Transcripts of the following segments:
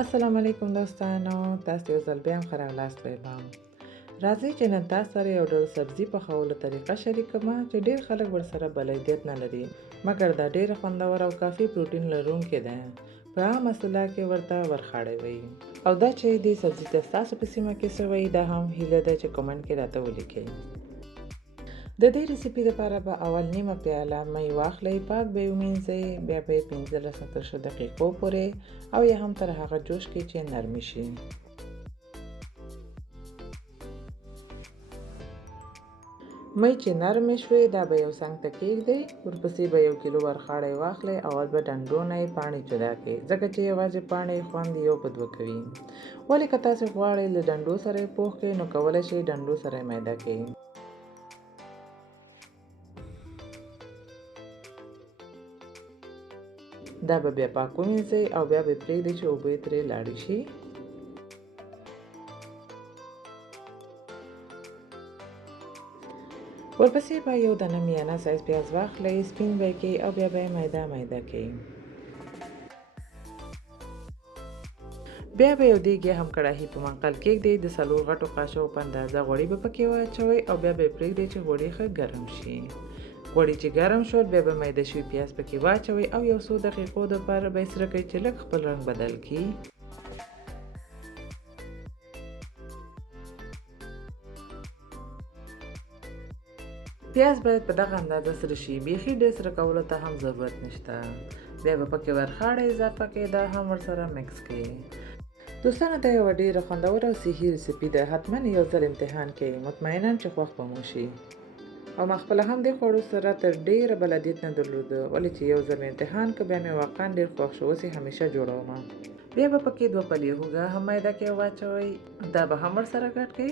السلام علیکم دوستانو، تاسو یو ځل بیا هم ښه راغلاست وایم. راځئ چې نن تاسو سره یو ډول سبزي پخولو طریقه شریکوم چې ډېر خلک ورسره بلدیت نه لري، مګر دا ډېره خوندوره او کافي پروټین لرونکې ده. په عامه اصطلاح کې ورته ورخاړی وایي. او دا چې دې سبزي ته ستاسو په سیمه کې څه وایي دا هم هیله ده چې کومنټ کې راته ولیکئ. د دې ریسیپي لپاره به اول نیمه پیاله مۍ واخلئ، پاک به یې ومینځئ، بیا به یې 15 نه تر 20 دقیقو پورې او یا هم تر هغه جوش کې چې نرمې شي. مۍ چې نرمې شوې دا به یو څنګ ته کېږدئ. ورپسې به 1 کیلو ورخاړی واخلئ. اول به ډنډو نه یې پاڼې جدا کړئ، ځکه چې یوازې پاڼې خوند یو په دوه کوي. ولې که تاسې غواړئ له ډنډو سره یې پوخ کړئ نو کولی شئ ډنډو سره یې میده کړئ. دا به بیا پاک ومینځئ او بیا به پرېږدئ چې اوبه یې ترې لاړې شي. ورپسې به یو دانه میانه سایز پیاز واخلئ، سپین به یې کړئ او بیا به یې میده میده کړئ. بیا به یو دیګ یا هم کړاهي په منقل کېږدئ، د 4 غټو قاشقو په اندازه غوړي به پکې واچوئ او بیا به یې پرېږدئ چې غوړي ښه ګرم شي. غوړي چې ګرم شول بیا به میده شوي پیاز پکې واچوئ او یو څو دقیقو دپاره به یې سره کړئ چې لږ خپل رنګ بدل کړي. پیاز باید په دغه اندازه سره شي، بیخي ډېر سره کولو ته هم ضرورت نشته. بیا به پکې ورخاړی اضافه کړئ، دا هم ورسره مکس کړئ. دوستانو دا یوه ډېره خوندوره او صحي ریسیپي ده، حتما یو ځل امتحان کړئ، مطمئناً چې خوښ به مو شي. او ما خپله هم دې خوړو سره تر ډېره بلدیت نه درلوده، ولې چې یو ځل مې امتحان کړ بیا مې واقعا ډېر خوښ شو، اوس یې همیشه جوړوم. بیا به پکې 2 پلې هوږه هم میده کې واچوئ، دا به هم ورسره ګډ کړئ.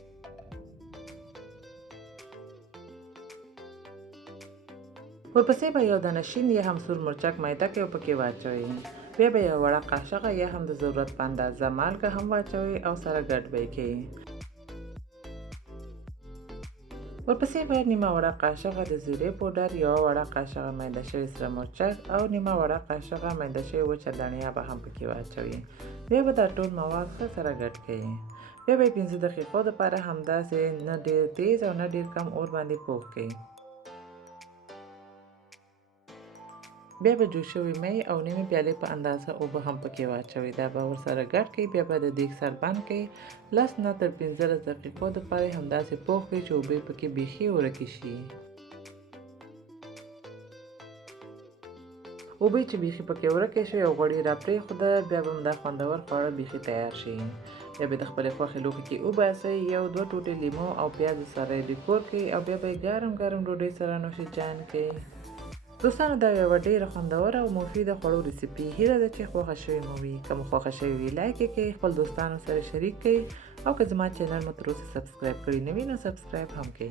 ورپسې به یو دانه شین یا هم سور مرچک میده کې پکې واچوئ. بیا به یو وړه قاشقه یا هم د ضرورت په اندازه مالګه هم واچوئ او سره ګډ به یې کړئ. ورپسې به نیمه وړه قاشقه د زیرې پوډر، یوه وړه قاشقه میده شوي سره مرچک او نیمه وړه قاشقه میده شوې وچه دڼیا به هم پکې واچوئ. بیا به دا ټول مواد ښه سره ګډ کړئ. بیا به یې 15 دقیقو دپاره همداسې نه ډېر تیز او نه ډېر کم اور باندې پوخ کړئ. بیا به جوش شوي مۍ او نیمې پیالې په اندازه اوبه هم پکې واچوئ، دا به ورسره ګډ کړئ. بیا به د دیګ سر بند کړئ، 10 نه تر 15 دقیقو دپاره همداسې پوخ کړئ چې اوبه پکې بیخي ورکې شي. اوبه چې بیخي پکې ورکې شوې او غوړي را پرېښوده، بیا به دا خوندور خواړه بیخي تیار شي. بیا به د خپلې خوښې لوښي کې وباسئ، 1-2 ټوټې لیمو او پیازو سره یې ډیکور کړئ او بیا به یې ګرم ګرم ډوډۍ سره نوشیجان کړئ. دوستانو دا یوه ډېره خوندوره او مفیده خوړو ریسیپي، هیله ده چې خوښه شوې مو وي. که مو خوښه شوې وي لایک یې کړئ، خپل دوستانو سره شریک کړئ او که زما چینل مو تر اوسه سبسکرایب کړی نه وي نو سبسکرایب هم کړئ.